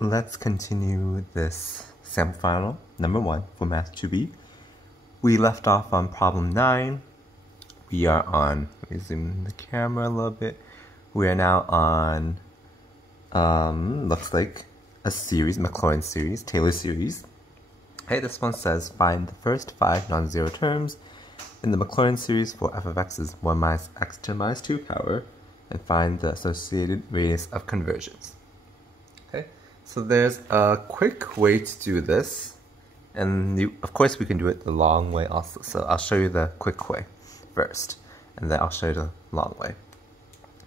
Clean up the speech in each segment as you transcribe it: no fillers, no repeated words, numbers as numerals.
let's continue this sample final, number 1 for Math 2B. We left off on problem 9. We are on, let me zoom in the camera a little bit. We are now on, looks like a series, Maclaurin series, Taylor series. Okay, this one says find the first 5 non-zero terms in the Maclaurin series for f of x is 1 minus x to the minus 2 power, and find the associated radius of convergence. Okay, so there's a quick way to do this, and of course we can do it the long way also. So I'll show you the quick way first, and then I'll show you the long way.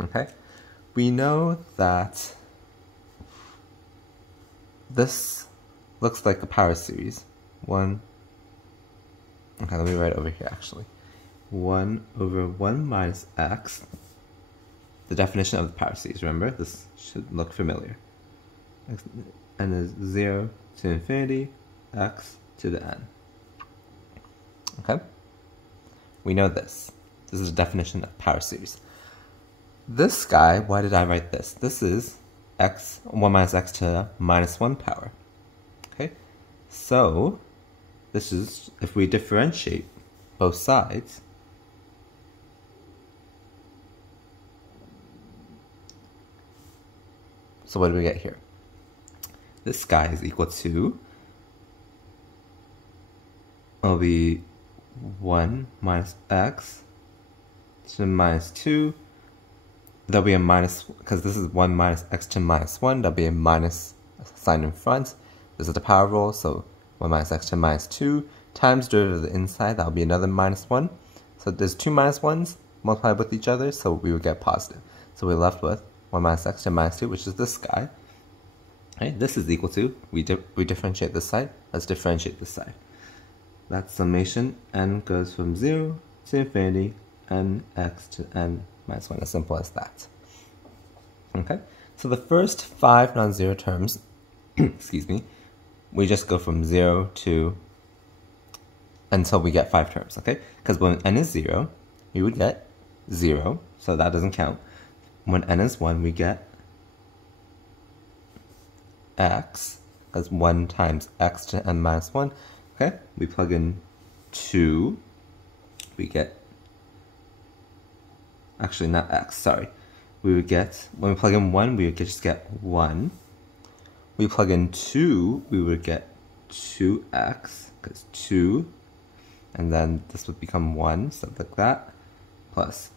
Okay, we know that this looks like a power series. Okay, let me write it over here actually. 1 over 1 minus x. The definition of the power series, remember? This should look familiar. N is 0 to infinity, x to the n. Okay? We know this. This is the definition of power series. This guy, why did I write this? This is x, 1 minus x to the minus 1 power. Okay? So, this is, if we differentiate both sides, so what do we get here? This guy is equal to, it'll be 1 minus x to the minus 2. There'll be a minus, because this is 1 minus x to minus 1, there'll be a minus sign in front. This is the power rule, so 1 minus x to minus 2 times derivative of the inside, that'll be another minus 1. So there's 2 minus 1s multiplied with each other, so we would get positive. So we're left with 1 minus x to minus 2, which is this guy. Okay, this is equal to, we differentiate this side, let's differentiate this side. That summation, n goes from 0 to infinity, n x to n minus 1, as simple as that. Okay, so the first 5 non-zero terms, excuse me, we just go from 0 to until we get 5 terms, okay? Because when n is 0, we would get 0, so that doesn't count. When n is 1, we get x, because 1 times x to n minus 1, okay? We plug in 2, we get, actually not x, sorry. We would get, when we plug in 1, we would just get 1. We plug in 2, we would get 2x, because 2, and then this would become 1, something like that, plus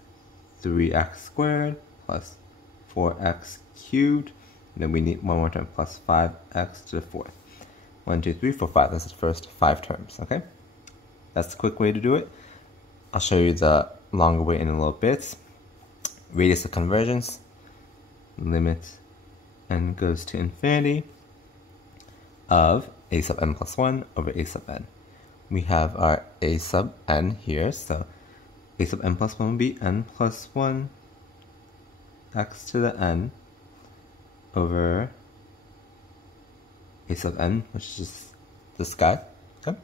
3x squared, plus 4x cubed, and then we need one more term, plus 5x to the 4th. 1, 2, 3, 4, 5, that's the first 5 terms, okay? That's the quick way to do it. I'll show you the longer way in a little bit. Radius of convergence, limit n goes to infinity of a sub n plus 1 over a sub n. We have our a sub n here, so a sub n plus 1 will be n plus 1 x to the n over a sub n, which is just this guy. Okay?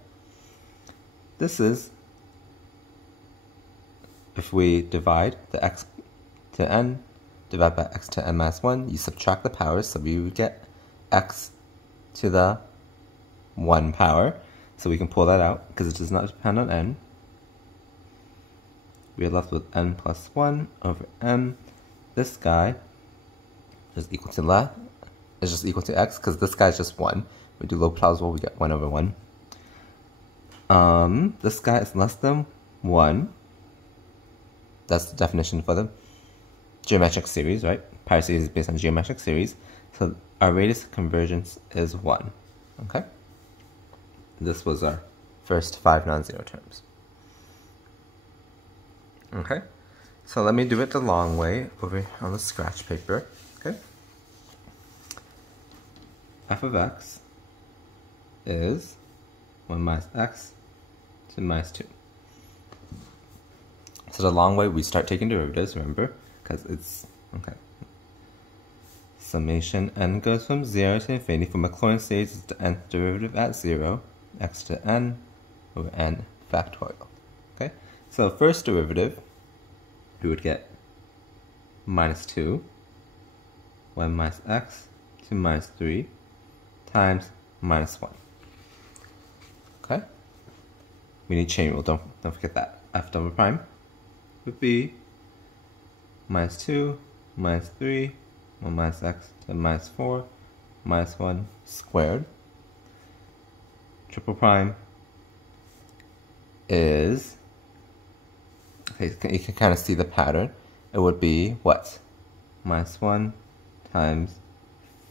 This is, if we divide the x to n, divide by x to n minus 1, you subtract the powers, so we would get x to the 1 power. So we can pull that out, because it does not depend on n. We are left with n plus 1 over m. This guy is equal to is just equal to x, because this guy is just 1. We do L'Hopital's rule, we get 1 over 1. This guy is less than 1. That's the definition for the geometric series, right? Power series is based on geometric series. So our radius of convergence is 1. Okay? This was our first 5 non-zero terms. Okay? So let me do it the long way over on the scratch paper. Okay? F of x is 1 minus x to minus 2. So the long way, we start taking derivatives, remember? Because it's, okay. Summation n goes from 0 to infinity. For Maclaurin series, it's the nth derivative at 0, x to n over n factorial. Okay? So first derivative, we would get minus 2, 1 minus x to minus 3, times minus 1. Okay? We need chain rule, don't forget that. F double prime would be minus 2, minus 3, 1 minus x to minus 4, minus 1 squared. Triple prime is, okay, you can kind of see the pattern. It would be what? Minus 1 times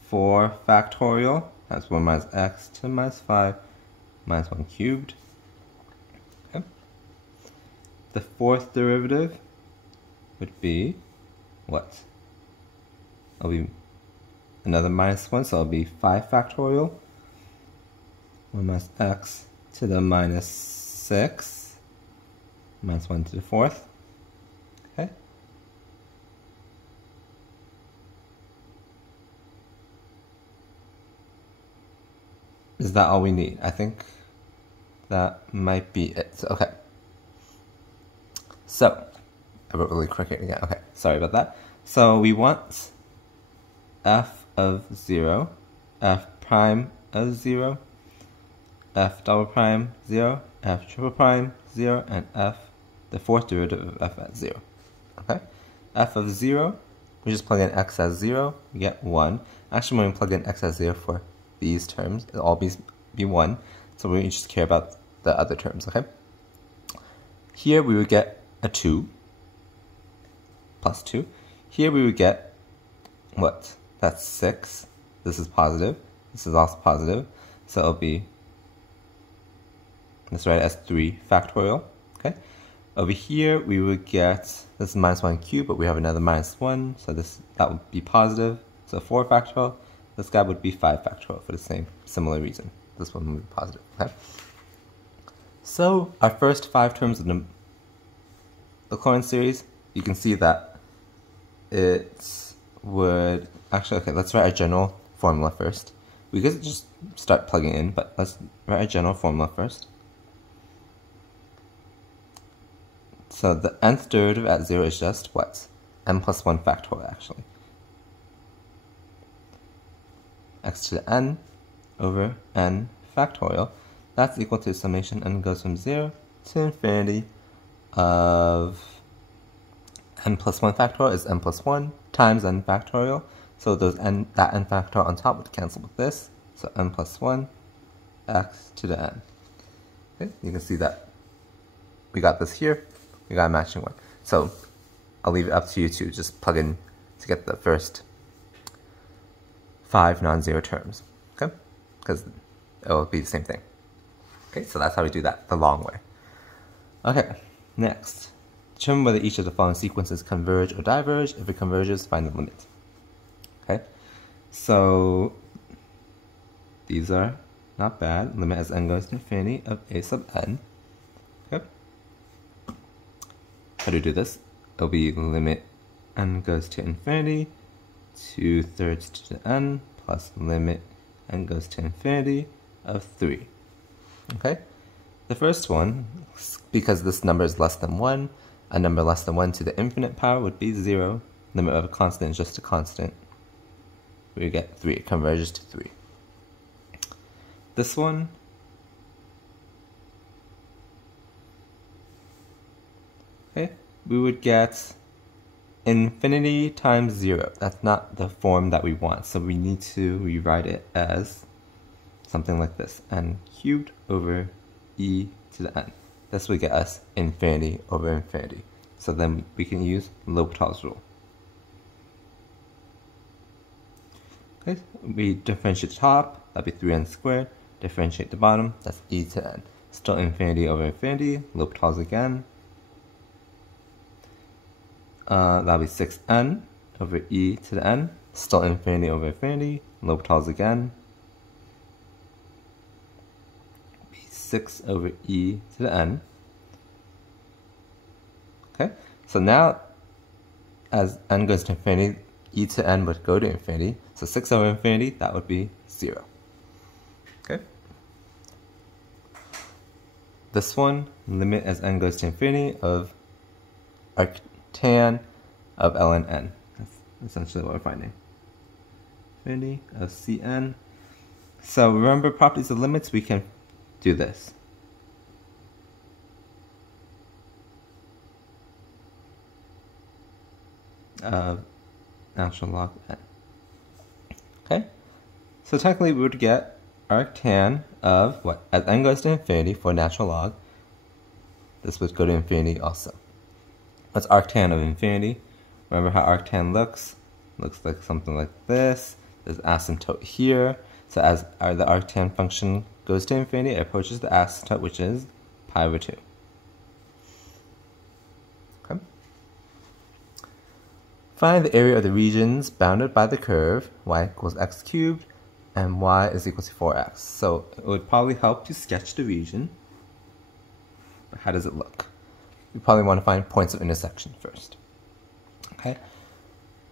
4 factorial times 1 minus x to minus 5 minus 1 cubed. Okay. The fourth derivative would be what? It'll be another minus 1, so it'll be 5 factorial. 1 minus x to the minus 6 minus 1 to the fourth. Okay. Is that all we need? I think that might be it. So, okay. So, I wrote really quick again. Okay, sorry about that. So we want f of 0, f prime of 0, f double prime 0, f triple prime 0, and f, the fourth derivative of f at 0. Okay? F of 0, we just plug in x as 0, we get 1. Actually, when we plug in x as 0 for these terms, it'll all be 1. So we just care about the other terms, okay? Here we would get a 2 plus 2. Here we would get what? That's 6. This is positive. This is also positive. So it'll be, let's write it as 3 factorial. Okay. Over here we would get, this is minus 1 cubed, but we have another minus 1. So that would be positive. So 4 factorial. This guy would be 5 factorial for the similar reason. This one would be positive. Okay. So our first 5 terms of the Courant series, you can see that it would, actually, okay, let's write a general formula first. We could just start plugging in, but let's write a general formula first. So the nth derivative at 0 is just what? N plus 1 factorial, actually. X to the n over n factorial. That's equal to summation n goes from 0 to infinity of n plus 1 factorial is n plus 1 times n factorial. So that n factorial on top would cancel with this. So n plus 1 x to the n. Okay, you can see that we got this here. We got a matching one. So I'll leave it up to you to just plug in to get the first 5 non-zero terms. Okay, because it will be the same thing. Okay, so that's how we do that the long way. Okay, next. Determine whether each of the following sequences converge or diverge. If it converges, find the limit. Okay, so these are not bad. Limit as n goes to infinity of a sub n. Okay. How do we do this? It'll be limit n goes to infinity, 2/3 to the n, plus limit n goes to infinity of 3. Okay? The first one, because this number is less than 1, a number less than 1 to the infinite power would be 0. Limit of a constant is just a constant. We get 3. It converges to 3. This one, okay, we would get infinity times 0. That's not the form that we want, so we need to rewrite it as something like this. N cubed over e to the n. This will get us infinity over infinity. So then we can use L'Hopital's rule. Okay, we differentiate the top, that'd be 3n squared. Differentiate the bottom, that's e to n. Still infinity over infinity, L'Hopital's again. That'll be 6n over e to the n. Still infinity over infinity, L'Hopital's again. 6 over e to the n. Okay, so now as n goes to infinity, e to n would go to infinity. So 6 over infinity, that would be 0. Okay. This one, limit as n goes to infinity of arctan of ln n. That's essentially what we're finding. Infinity of cn. So remember properties of limits, we can do this. Natural log n. Okay? So technically we would get arctan of what? As n goes to infinity for natural log, this would go to infinity also. What's arctan of infinity? Remember how arctan looks? Looks like something like this. There's asymptote here. So as the arctan function goes to infinity, it approaches the asymptote, which is pi over 2. Okay. Find the area of the regions bounded by the curve y equals x cubed and y is equal to 4x. So it would probably help to sketch the region. But how does it look? We probably want to find points of intersection first. Okay.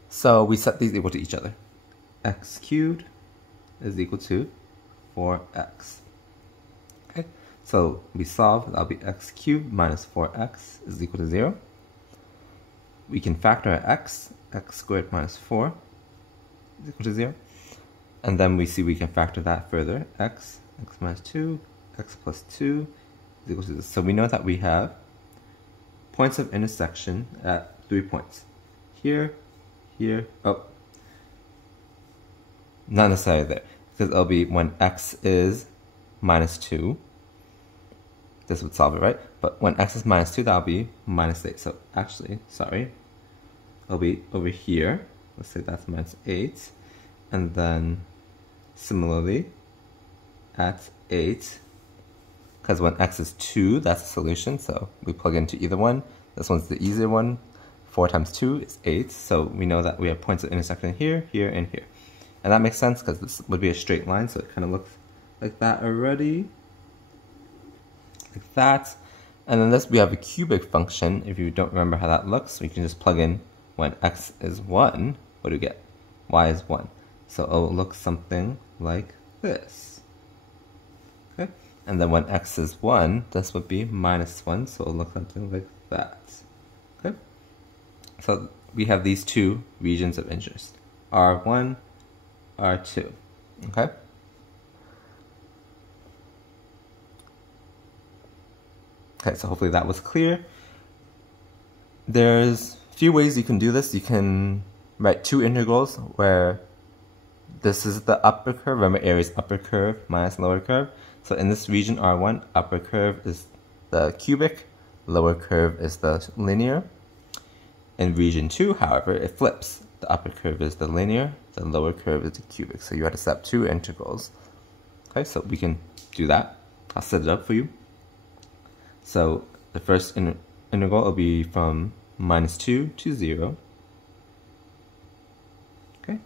So we set these equal to each other. X cubed is equal to 4x. Okay, so we solve, that'll be x cubed minus 4x is equal to 0. We can factor x squared minus 4 is equal to 0. And then we see we can factor that further. X minus 2, x plus 2 is equal to 0. So we know that we have points of intersection at 3 points. Here, oh, not necessarily there, because it'll be when x is minus 2, this would solve it, right? But when x is minus 2, that'll be minus 8. So actually, sorry, it'll be over here. Let's say that's minus 8. And then similarly, at 8, because when x is 2, that's a solution. So we plug into either one. This one's the easier one. 4 times 2 is 8. So we know that we have points of intersection here, here, and here. And that makes sense because this would be a straight line, so it kind of looks like that already. Like that. And then this, we have a cubic function. If you don't remember how that looks, we can just plug in when x is 1, what do we get? Y is 1. So it'll look something like this. Okay? And then when x is 1, this would be minus 1, so it'll look something like that. Okay? So we have these two regions of interest, R1, R2, okay? Okay, so hopefully that was clear. There's a few ways you can do this. You can write two integrals where this is the upper curve. Remember, area is upper curve minus lower curve. So in this region R1, upper curve is the cubic, lower curve is the linear. In region 2, however, it flips. The upper curve is the linear, the lower curve is the cubic. So you have to set up two integrals. Okay, so we can do that. I'll set it up for you. So the first integral will be from minus 2 to 0. Okay,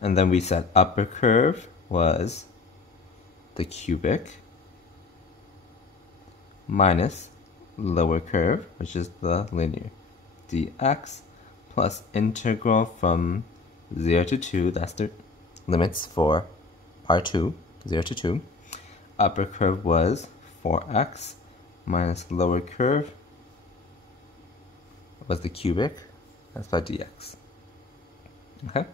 and then we said upper curve was the cubic minus lower curve, which is the linear, dx plus integral from 0 to 2, that's the limits for R2, 0 to 2. Upper curve was 4x minus lower curve was the cubic, that's by dx. Okay?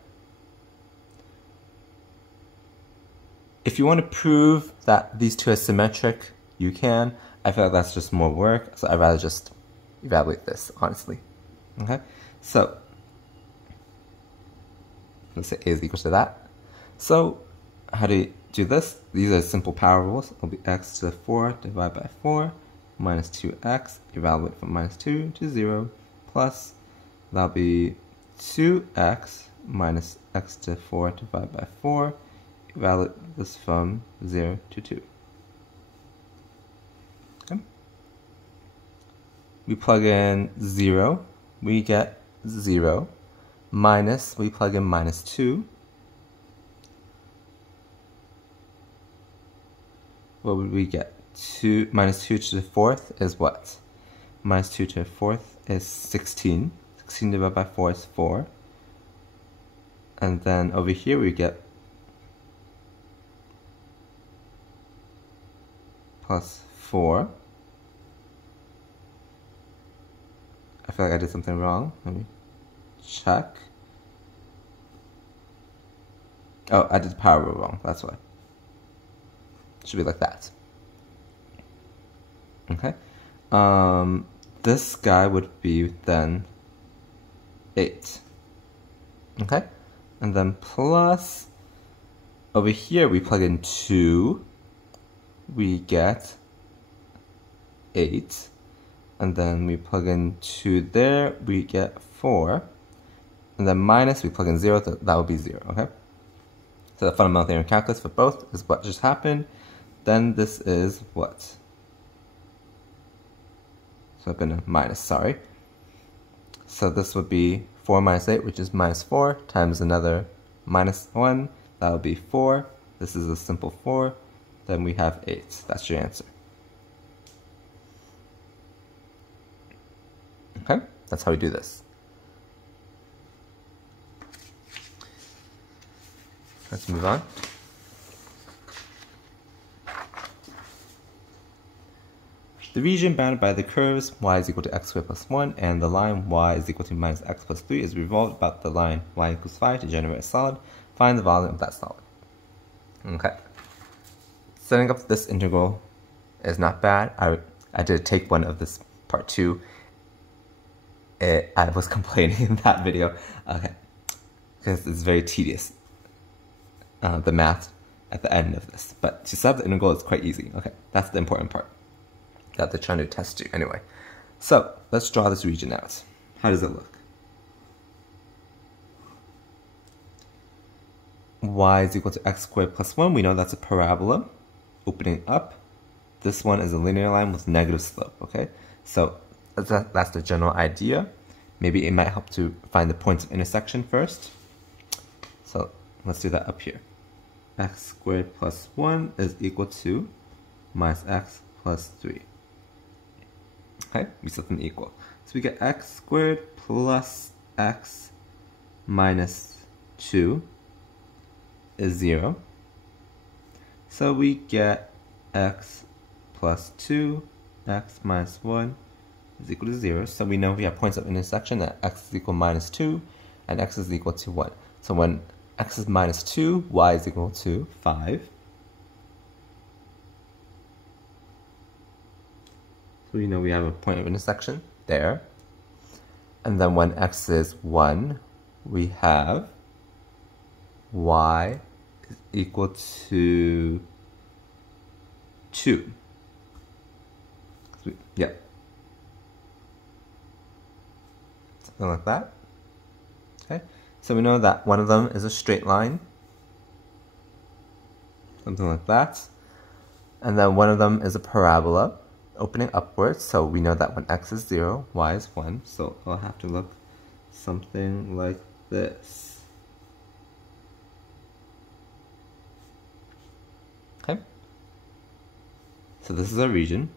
If you want to prove that these two are symmetric, you can. I feel like that's just more work, so I'd rather just evaluate this, honestly. Okay? So, let's say a is equal to that. So, how do you do this? These are simple power rules. It'll be x to the 4 divided by 4 minus 2x, evaluate from minus 2 to 0, plus that'll be 2x minus x to the 4 divided by 4, evaluate this from 0 to 2. Okay. We plug in 0, we get 0, minus, we plug in minus 2. What would we get? Minus 2 to the 4th is what? Minus 2 to the 4th is 16. 16 divided by 4 is 4. And then over here we get plus 4. I feel like I did something wrong. Let me check. Oh, I did the power rule wrong, that's why. Should be like that. Okay. This guy would be then 8. Okay? And then plus, over here we plug in 2, we get 8. And then we plug in 2 there, we get 4. And then minus, we plug in 0, that would be 0, okay? So the fundamental theorem calculus for both is what just happened. Then this is what? So I've been a minus, sorry. So this would be 4 minus 8, which is minus 4, times another minus 1. That would be 4. This is a simple 4. Then we have 8. That's your answer. Okay? That's how we do this. Let's move on. The region bounded by the curves y is equal to x squared plus 1 and the line y is equal to minus x plus 3 is revolved about the line y equals 5 to generate a solid. Find the volume of that solid. Okay. Setting up this integral is not bad. I did take one of this part 2. I was complaining in that video. Okay. Because it's very tedious. The math at the end of this. But to set up the integral is quite easy. Okay. That's the important part that they're trying to test you anyway. So let's draw this region out. How does it look? Y is equal to x squared plus 1. We know that's a parabola. Opening up. This one is a linear line with negative slope, okay? So that's the general idea. Maybe it might help to find the points of intersection first. So let's do that up here. X squared plus 1 is equal to minus x plus 3. Okay, we set them equal. So we get x squared plus x minus 2 is 0. So we get x plus 2, x minus 1 is equal to 0. So we know we have points of intersection that x is equal to minus 2 and x is equal to 1. So when x is minus 2, y is equal to 5. So we know we have a point of intersection there. And then when x is 1, we have y is equal to 2. Yeah. Something like that. Okay. So we know that one of them is a straight line. Something like that. And then one of them is a parabola opening upwards. So we know that when x is 0, y is 1. So I'll have to look something like this. Okay. So this is our region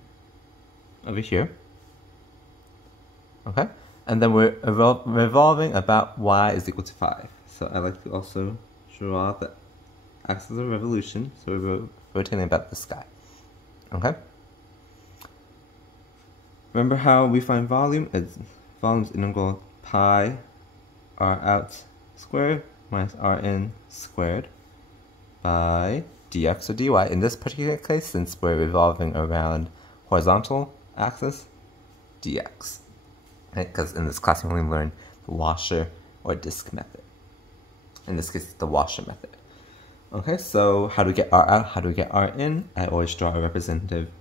over here. Okay. And then we're revolving about y is equal to 5. So I like to also draw the axis of revolution. So we're rotating about this guy. Okay. Remember how we find volume? Volume's integral pi r out squared minus r in squared by dx or dy. In this particular case, since we're revolving around horizontal axis, dx. Because in this class we only learn the washer or disk method. In this case, it's the washer method. Okay, so how do we get r out? How do we get r in? I always draw a representative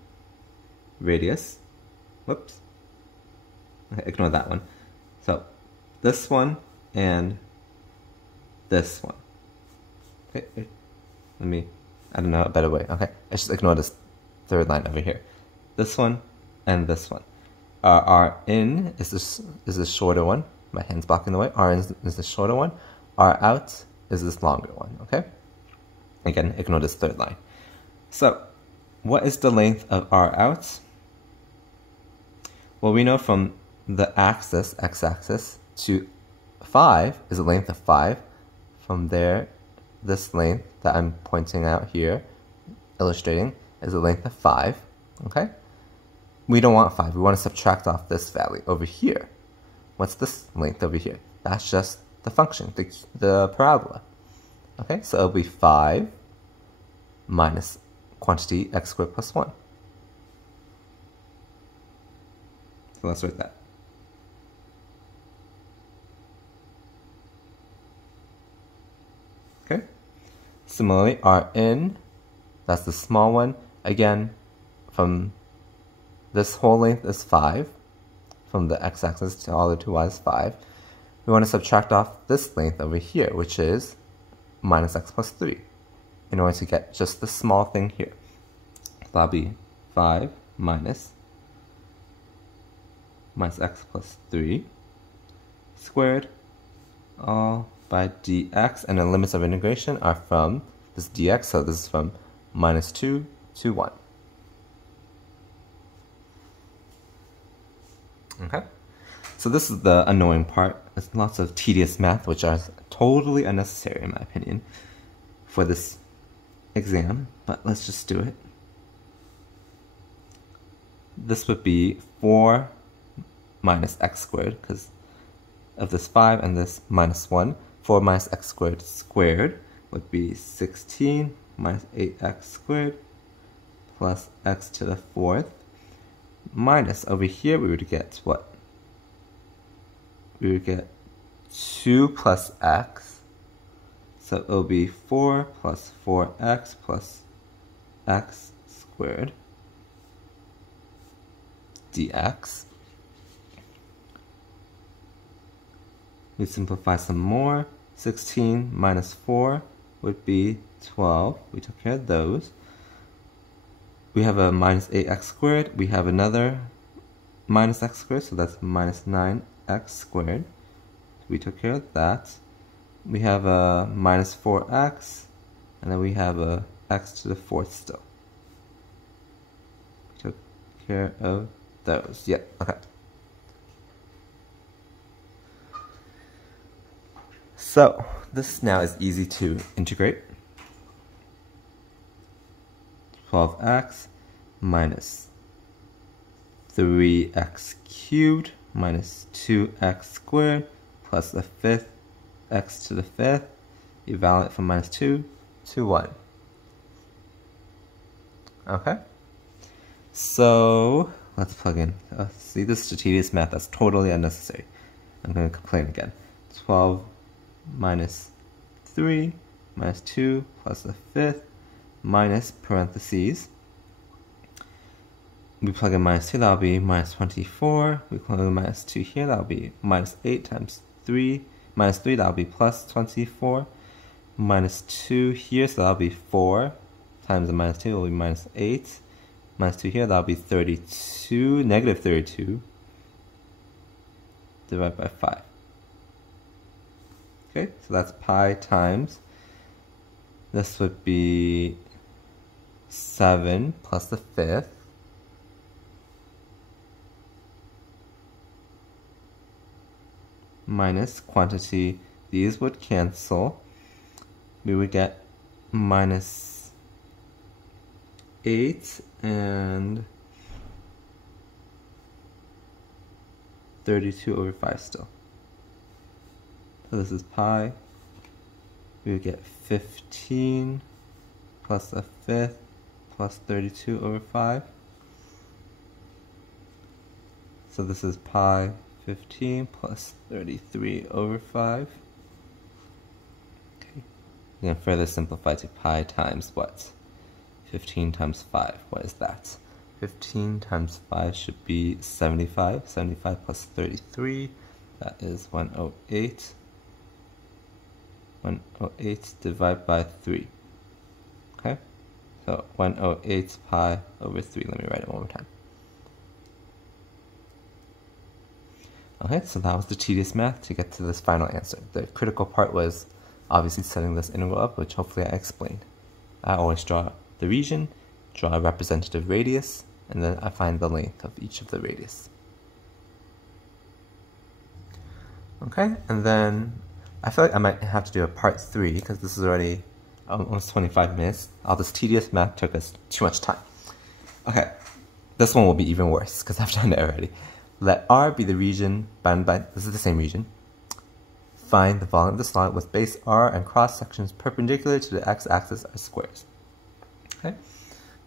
radius. Whoops. Okay, ignore that one. So this one and this one. Okay, I don't know a better way. Okay, let's just ignore this third line over here. This one and this one. R in is this shorter one. My hand's blocking the way. R in is the shorter one. R out is this longer one. Okay. Again, ignore this third line. So, what is the length of R out? Well, we know from the axis, x-axis, to 5 is a length of 5. From there, this length that I'm pointing out here, illustrating, is a length of 5. Okay. We don't want 5. We want to subtract off this value over here. What's this length over here? That's just the function, the parabola. Okay, so it'll be 5 minus quantity x squared plus 1. So let's write that. Okay. Similarly, Rn, that's the small one. Again, from this whole length is 5. From the x-axis to all the way to y is 5. We want to subtract off this length over here, which is minus x plus 3, in order to get just the small thing here. So that'll be 5 minus x plus 3 squared all by dx, and the limits of integration are from this dx, so this is from minus 2 to 1. Okay, so this is the annoying part. There's lots of tedious math, which are totally unnecessary in my opinion for this exam, but let's just do it. This would be 4 minus x squared, because of this 5 and this minus 1. 4 minus x squared squared would be 16 minus 8x squared plus x to the 4th. Minus, over here we would get what? We would get 2 plus x. So it will be 4 plus 4x plus x squared dx. We simplify some more. 16 minus 4 would be 12. We took care of those. We have a minus 8x squared. We have another minus x squared, so that's minus 9x squared. We took care of that. We have a minus 4x, and then we have a x to the 4th still. We took care of those. Yeah, okay. So this now is easy to integrate. 12x minus 3x cubed minus 2x squared plus the 5th x to the 5th, evaluate from minus 2 to 1. Okay, so let's plug in. See, this is tedious math that's totally unnecessary. I'm going to complain again. 12 minus 3 minus 2 plus the 5th minus parentheses. We plug in minus 2, that'll be minus 24. We plug in minus 2 here, that'll be minus 8 times 3. Minus 3, that'll be plus 24. Minus 2 here, so that'll be 4 times the minus 2 will be minus 8. Minus 2 here, that'll be 32. Negative 32 divided by 5. Okay, so that's pi times. This would be 7 plus the 5th. Minus quantity, these would cancel. We would get minus 8 and 32 over 5 still. So this is pi. We would get 15 plus a 5th plus 32 over 5. So this is pi 15 plus 33 over 5. Okay. We're going to further simplify to pi times what? 15 times 5. What is that? 15 times 5 should be 75. 75 plus 33. That is 108. 108 divided by 3. Okay? So 108 pi over 3. Let me write it one more time. Okay, so that was the tedious math to get to this final answer. The critical part was obviously setting this integral up, which hopefully I explained. I always draw the region, draw a representative radius, and then I find the length of each of the radius. Okay, and then I feel like I might have to do a part 3 because this is already almost 25 minutes. All this tedious math took us too much time. Okay, this one will be even worse because I've done it already. Let R be the region bounded by, this is the same region. Find the volume of the solid with base R and cross sections perpendicular to the x-axis are squares. Okay,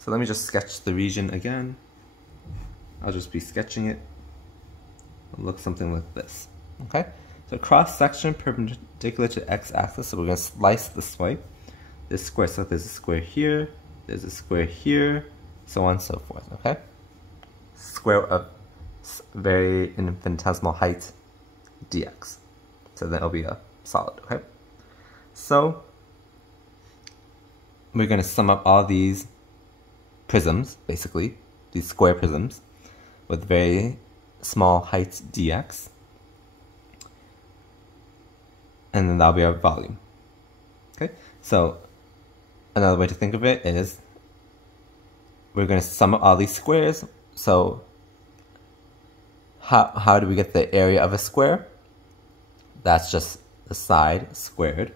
So let me just sketch the region again. I'll just be sketching it. It'll look something like this. Okay? So cross section perpendicular to x-axis. So we're going to slice this way. This square, so there's a square here, there's a square here, so on and so forth. Okay? Square of very infinitesimal height dx. So then it'll be a solid. Okay? So we're going to sum up all these prisms, basically, these square prisms, with very small heights dx. And then that'll be our volume. Okay? So another way to think of it is we're going to sum up all these squares. So how do we get the area of a square? That's just the side squared.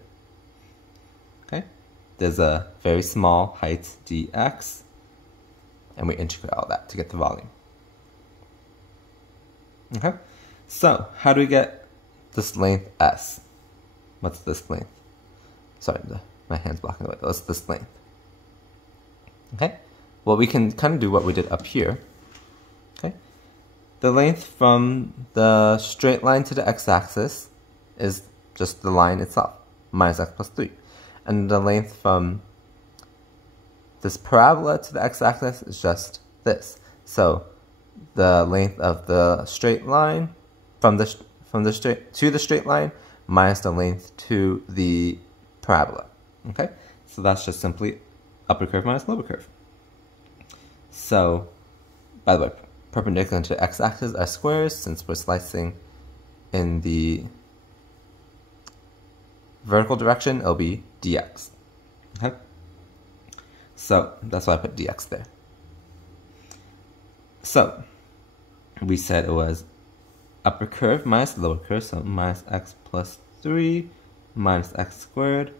Okay? There's a very small height dx, and we integrate all that to get the volume. Okay? So how do we get this length s? What's this length? Sorry, my hand's blocking the way. What's this length? Okay? Well, we can kind of do what we did up here. Okay? The length from the straight line to the x-axis is just the line itself, minus x plus 3. And the length from this parabola to the x-axis is just this. So the length of the straight line from the straight line minus the length to the parabola. Okay? So that's just simply upper curve minus lower curve. So, by the way, perpendicular to x-axis are squares. Since we're slicing in the vertical direction, it'll be dx. Okay? So, that's why I put dx there. So, we said it was upper curve minus lower curve, so minus x plus 3 minus x squared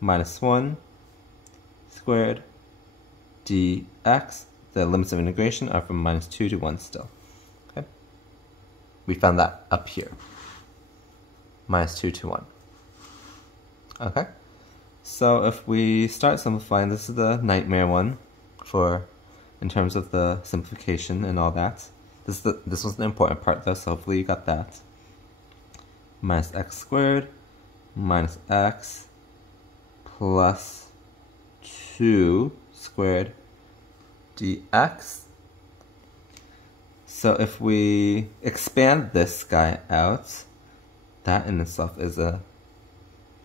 minus 1 squared dx. The limits of integration are from minus 2 to 1 still. Okay? We found that up here. Minus 2 to 1. Okay? So if we start simplifying, this is the nightmare one in terms of the simplification and all that. This was the important part though, so hopefully you got that. Minus x squared minus x plus 2 squared dx. So if we expand this guy out, that in itself is a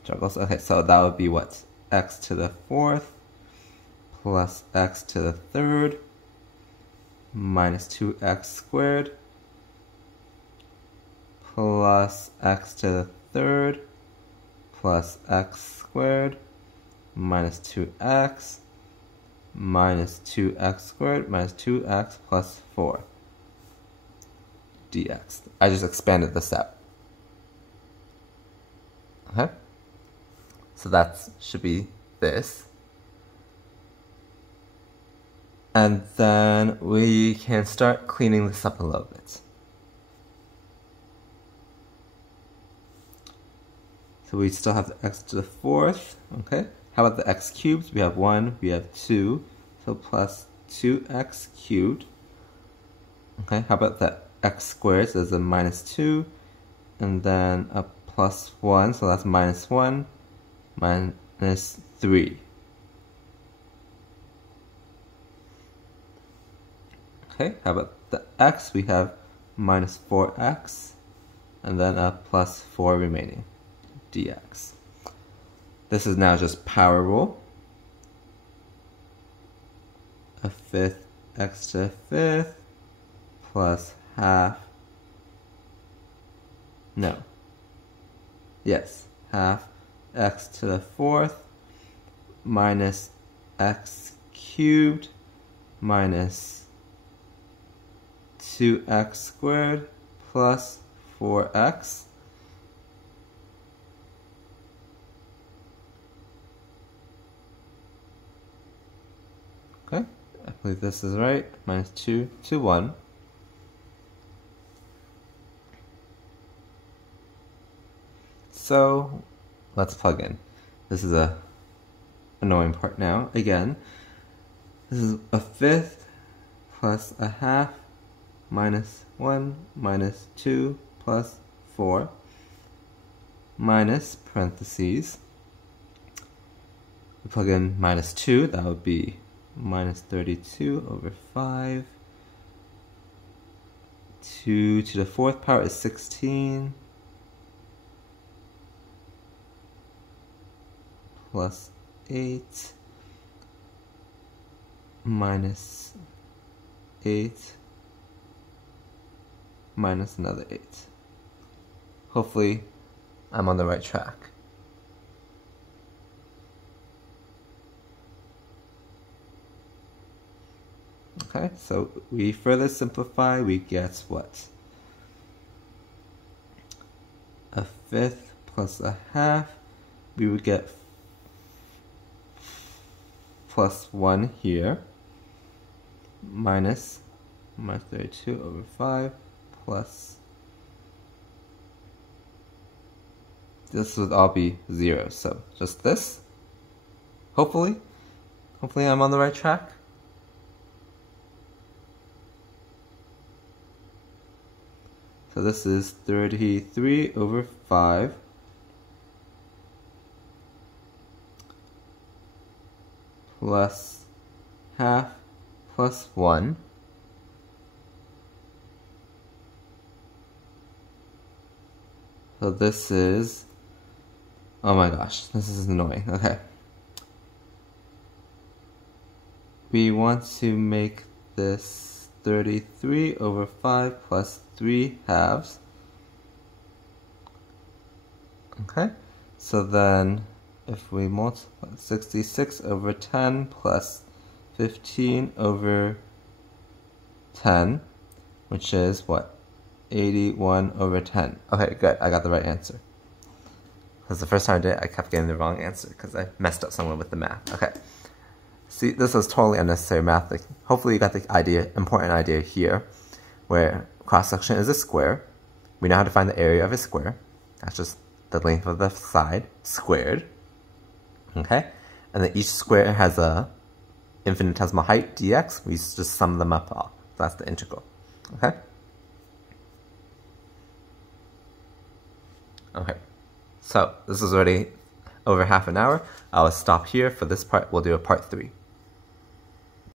juggle. Okay, so that would be what? X to the 4th plus x to the 3rd minus 2x squared plus x to the 3rd plus x squared minus 2x minus 2x squared minus 2x plus 4 dx. I just expanded this out. Okay? So that should be this. And then we can start cleaning this up a little bit. So we still have the x to the 4th, okay? How about the x cubed? We have 1, we have 2, so plus 2x cubed. Okay, how about the x squared? So there's a minus 2, and then a plus 1, so that's minus 1, minus 3. Okay, how about the x? We have minus 4x, and then a plus 4 remaining, dx. This is now just power rule. A fifth x to the 5th plus half. No. Yes, half x to the 4th minus x cubed minus 2x squared plus 4x. Okay, I believe this is right. Minus 2 to 1. So let's plug in. This is a annoying part now. Again, This is a fifth plus a half minus 1 minus 2 plus 4 minus parentheses. We plug in minus 2, that would be minus 32 over 5. 2 to the 4th power is 16. Plus 8 minus 8 minus another 8. Hopefully, I'm on the right track. Okay, so we further simplify, we get what? A fifth plus a half, we would get plus 1 here, minus 32 over 5, plus, this would all be 0, so just this. Hopefully I'm on the right track. So this is 33 over 5 plus half plus 1 so this is, oh my gosh, this is annoying. Okay, we want to make this 33 over 5 plus 3 halves. Okay, so then if we multiply 66 over 10 plus 15 over 10, which is what? 81 over 10. Okay, good, I got the right answer. Because the first time I did it, I kept getting the wrong answer because I messed up somewhere with the math. Okay, see, this was totally unnecessary math. Like, hopefully you got the idea, important idea here, where cross-section is a square. We know how to find the area of a square. That's just the length of the side squared. Okay, and then each square has a infinitesimal height, dx. We just sum them up all. So that's the integral. Okay? Okay, so this is already over half an hour. I'll stop here for this part. We'll do a part 3.